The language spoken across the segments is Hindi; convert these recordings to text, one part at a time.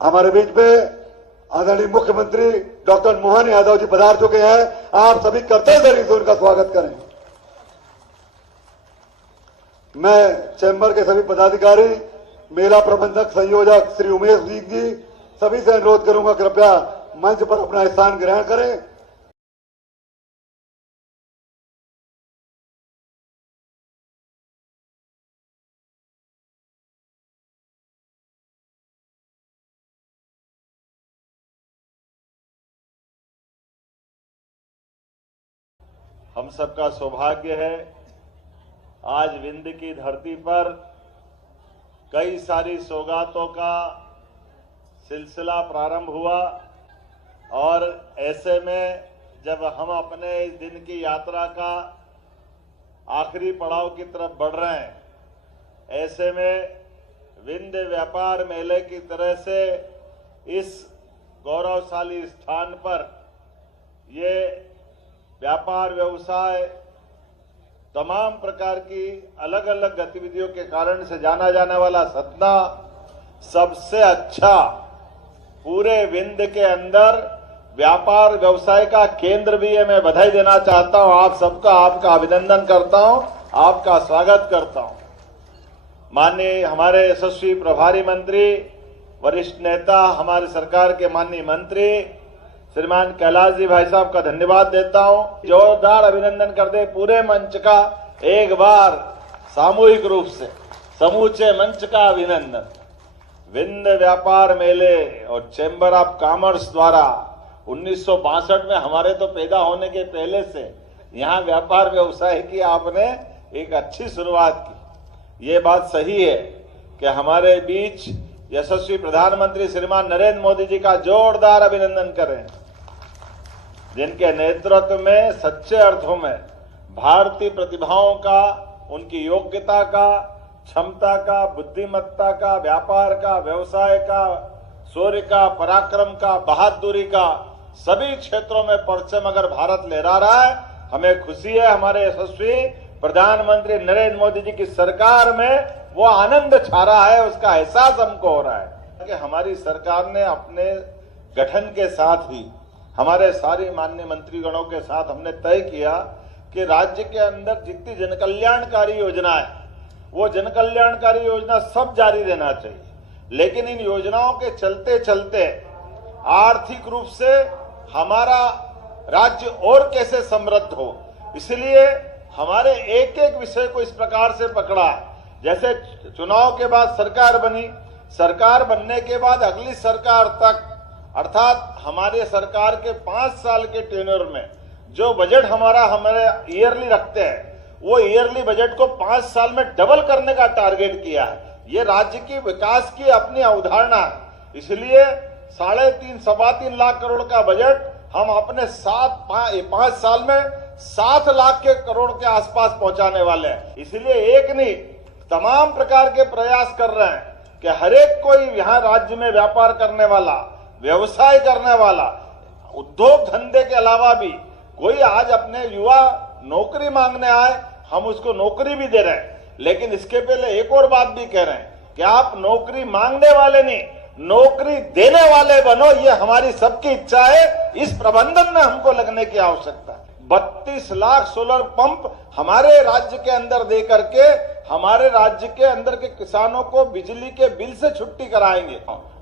हमारे बीच में आदरणीय मुख्यमंत्री डॉक्टर मोहन यादव जी पधार चुके हैं। आप सभी कर्तव्य तरीके से उनका स्वागत करें। मैं चैम्बर के सभी पदाधिकारी, मेला प्रबंधक संयोजक श्री उमेश जी सभी से अनुरोध करूंगा, कृपया मंच पर अपना स्थान ग्रहण करें। हम सबका सौभाग्य है, आज विंध्य की धरती पर कई सारी सौगातों का सिलसिला प्रारंभ हुआ और ऐसे में जब हम अपने इस दिन की यात्रा का आखिरी पड़ाव की तरफ बढ़ रहे हैं, ऐसे में विंध्य व्यापार मेले की तरह से इस गौरवशाली स्थान पर ये व्यापार व्यवसाय तमाम प्रकार की अलग अलग गतिविधियों के कारण से जाना जाने वाला सतना सबसे अच्छा पूरे विंध्य के अंदर व्यापार व्यवसाय का केंद्र भी है। मैं बधाई देना चाहता हूं आप सबका, आपका अभिनंदन करता हूं, आपका स्वागत करता हूं। माननीय हमारे यशस्वी प्रभारी मंत्री, वरिष्ठ नेता, हमारे सरकार के माननीय मंत्री श्रीमान कैलाश जी भाई साहब का धन्यवाद देता हूं। जोरदार अभिनंदन कर दे पूरे मंच का, एक बार सामूहिक रूप से समूचे मंच का अभिनंदन। विंध्य व्यापार मेले और चैम्बर ऑफ कॉमर्स द्वारा 1962 में हमारे तो पैदा होने के पहले से यहाँ व्यापार व्यवसाय की आपने एक अच्छी शुरुआत की। ये बात सही है कि हमारे बीच यशस्वी प्रधानमंत्री श्रीमान नरेंद्र मोदी जी का जोरदार अभिनंदन करें, जिनके नेतृत्व में सच्चे अर्थों में भारतीय प्रतिभाओं का, उनकी योग्यता का, क्षमता का, बुद्धिमत्ता का, व्यापार का, व्यवसाय का, शौर्य का, पराक्रम का, बहादुरी का सभी क्षेत्रों में परचम अगर भारत लहरा रहा है, हमें खुशी है। हमारे यशस्वी प्रधानमंत्री नरेंद्र मोदी जी की सरकार में वो आनंद छा रहा है, उसका एहसास हमको हो रहा है कि हमारी सरकार ने अपने गठन के साथ ही हमारे सारे माननीय मंत्रीगणों के साथ हमने तय किया कि राज्य के अंदर जितनी जनकल्याणकारी योजना है वो जनकल्याणकारी योजना सब जारी रहना चाहिए, लेकिन इन योजनाओं के चलते चलते आर्थिक रूप से हमारा राज्य और कैसे समृद्ध हो, इसलिए हमारे एक एक विषय को इस प्रकार से पकड़ा है। जैसे चुनाव के बाद सरकार बनी, सरकार बनने के बाद अगली सरकार तक, अर्थात हमारे सरकार के 5 साल के टेन्योर में जो बजट हमारे ईयरली रखते हैं, वो ईयरली बजट को 5 साल में डबल करने का टारगेट किया है। ये राज्य की विकास की अपनी अवधारणा है, इसलिए 3.5-3.25 लाख करोड़ का बजट हम अपने 5 साल में 7 लाख के करोड़ के आसपास पहुंचाने वाले हैं। इसलिए एक नहीं, तमाम प्रकार के प्रयास कर रहे हैं कि हर एक कोई यहाँ राज्य में व्यापार करने वाला, व्यवसाय करने वाला, उद्योग धंधे के अलावा भी कोई आज अपने युवा नौकरी मांगने आए, हम उसको नौकरी भी दे रहे हैं। लेकिन इसके पहले एक और बात भी कह रहे हैं कि आप नौकरी मांगने वाले नहीं, नौकरी देने वाले बनो, ये हमारी सबकी इच्छा है। इस प्रबंधन में हमको लगने की आवश्यकता है। 32 लाख सोलर पंप हमारे राज्य के अंदर दे करके हमारे राज्य के अंदर के किसानों को बिजली के बिल से छुट्टी कराएंगे।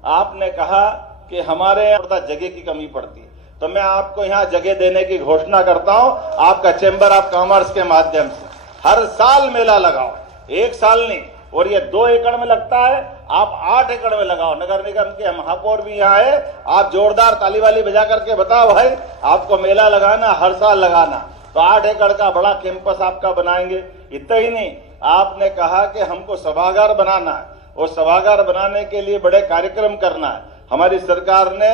आपने कहा कि हमारे यहाँ जगह की कमी पड़ती है, तो मैं आपको यहाँ जगह देने की घोषणा करता हूँ। आपका चैम्बर ऑफ कॉमर्स के माध्यम से हर साल मेला लगाओ, 1 साल नहीं, और ये 2 एकड़ में लगता है, आप 8 एकड़ में लगाओ। नगर निगम के महापौर भी यहाँ है, आप जोरदार ताली वाली बजा करके बताओ भाई आपको मेला लगाना, हर साल लगाना, तो 8 एकड़ का बड़ा कैंपस आपका बनाएंगे। इतना ही नहीं, आपने कहा कि हमको सभागार बनाना है, और सभागार बनाने के लिए बड़े कार्यक्रम करना है। हमारी सरकार ने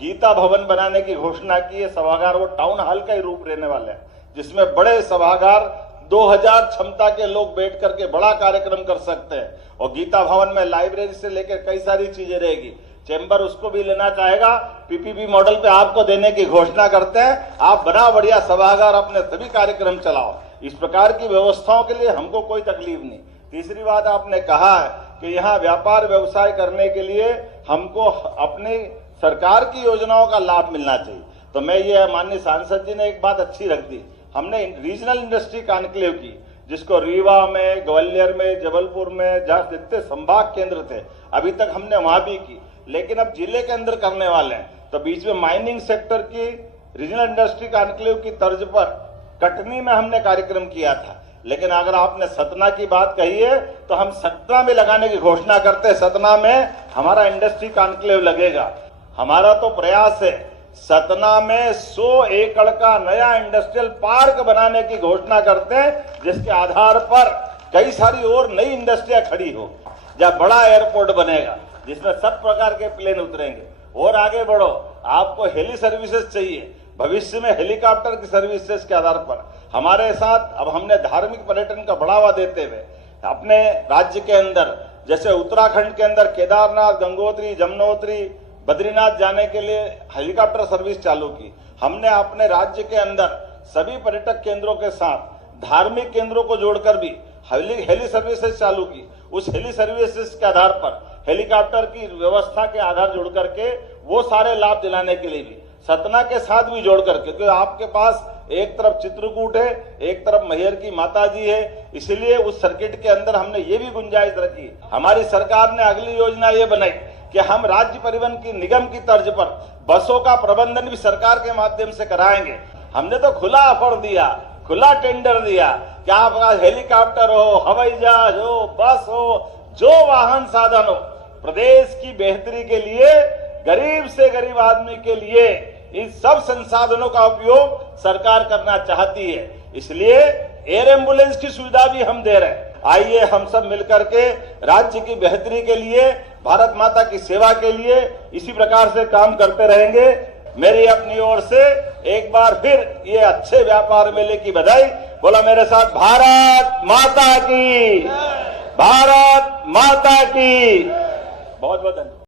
गीता भवन बनाने की घोषणा की है। सभागार वो टाउन हॉल का ही रूप रहने वाले हैं, जिसमें बड़े सभागार 2000 क्षमता के लोग बैठ करके बड़ा कार्यक्रम कर सकते हैं। और गीता भवन में लाइब्रेरी से लेकर कई सारी चीजें रहेगी। चैम्बर उसको भी लेना चाहेगा, पीपीपी मॉडल पे आपको देने की घोषणा करते हैं। आप बना बढ़िया सभागार, अपने सभी कार्यक्रम चलाओ। इस प्रकार की व्यवस्थाओं के लिए हमको कोई तकलीफ नहीं। तीसरी बात आपने कहा है कि यहाँ व्यापार व्यवसाय करने के लिए हमको अपनी सरकार की योजनाओं का लाभ मिलना चाहिए। तो मैं ये माननीय सांसद जी ने एक बात अच्छी रख दी, हमने रीजनल इंडस्ट्री कॉन्क्लेव की, जिसको रीवा में, ग्वालियर में, जबलपुर में, जहाँ जितने संभाग केंद्र थे अभी तक हमने वहां भी की, लेकिन अब जिले के अंदर करने वाले हैं। तो बीच में माइनिंग सेक्टर की रीजनल इंडस्ट्री कॉन्क्लेव की तर्ज पर कटनी में हमने कार्यक्रम किया था। लेकिन अगर आपने सतना की बात कही है तो हम सतना में लगाने की घोषणा करते हैं। सतना में हमारा इंडस्ट्री कॉन्क्लेव लगेगा। हमारा तो प्रयास है सतना में 100 एकड़ का नया इंडस्ट्रियल पार्क बनाने की घोषणा करते हैं, जिसके आधार पर कई सारी और नई इंडस्ट्रियां खड़ी हो, जहां बड़ा एयरपोर्ट बनेगा जिसमें सब प्रकार के प्लेन उतरेंगे। और आगे बढ़ो, आपको हेली सर्विसेज चाहिए, भविष्य में हेलीकॉप्टर की सर्विसेज के आधार पर हमारे साथ अब हमने धार्मिक पर्यटन का बढ़ावा देते हुए अपने राज्य के अंदर, जैसे उत्तराखंड के अंदर केदारनाथ, गंगोत्री, जमुनोत्री, बद्रीनाथ जाने के लिए हेलीकॉप्टर सर्विस चालू की। हमने अपने राज्य के अंदर सभी पर्यटक केंद्रों के साथ धार्मिक केंद्रों को जोड़कर भी हेली सर्विसेज चालू की। उस हेली सर्विसेज के आधार पर हेलीकॉप्टर की व्यवस्था के आधार जोड़ करके वो सारे लाभ दिलाने के लिए भी सतना के साथ भी जोड़ करके, क्योंकि आपके पास एक तरफ चित्रकूट है, एक तरफ मैहर की माता जी है, इसलिए उस सर्किट के अंदर हमने ये भी गुंजाइश रखी। हमारी सरकार ने अगली योजना ये बनाई कि हम राज्य परिवहन की निगम की तर्ज पर बसों का प्रबंधन भी सरकार के माध्यम से कराएंगे। हमने तो खुला ऑफर दिया, खुला टेंडर दिया कि आप हेलीकॉप्टर हो, हवाई जहाज हो, बस हो, जो वाहन साधन हो, प्रदेश की बेहतरी के लिए, गरीब से गरीब आदमी के लिए इन सब संसाधनों का उपयोग सरकार करना चाहती है। इसलिए एयर एम्बुलेंस की सुविधा भी हम दे रहे हैं। आइए हम सब मिलकर के राज्य की बेहतरी के लिए, भारत माता की सेवा के लिए इसी प्रकार से काम करते रहेंगे। मेरी अपनी ओर से एक बार फिर ये अच्छे व्यापार मेले की बधाई। बोला मेरे साथ, भारत माता की, भारत माता की। बहुत बहुत धन्यवाद।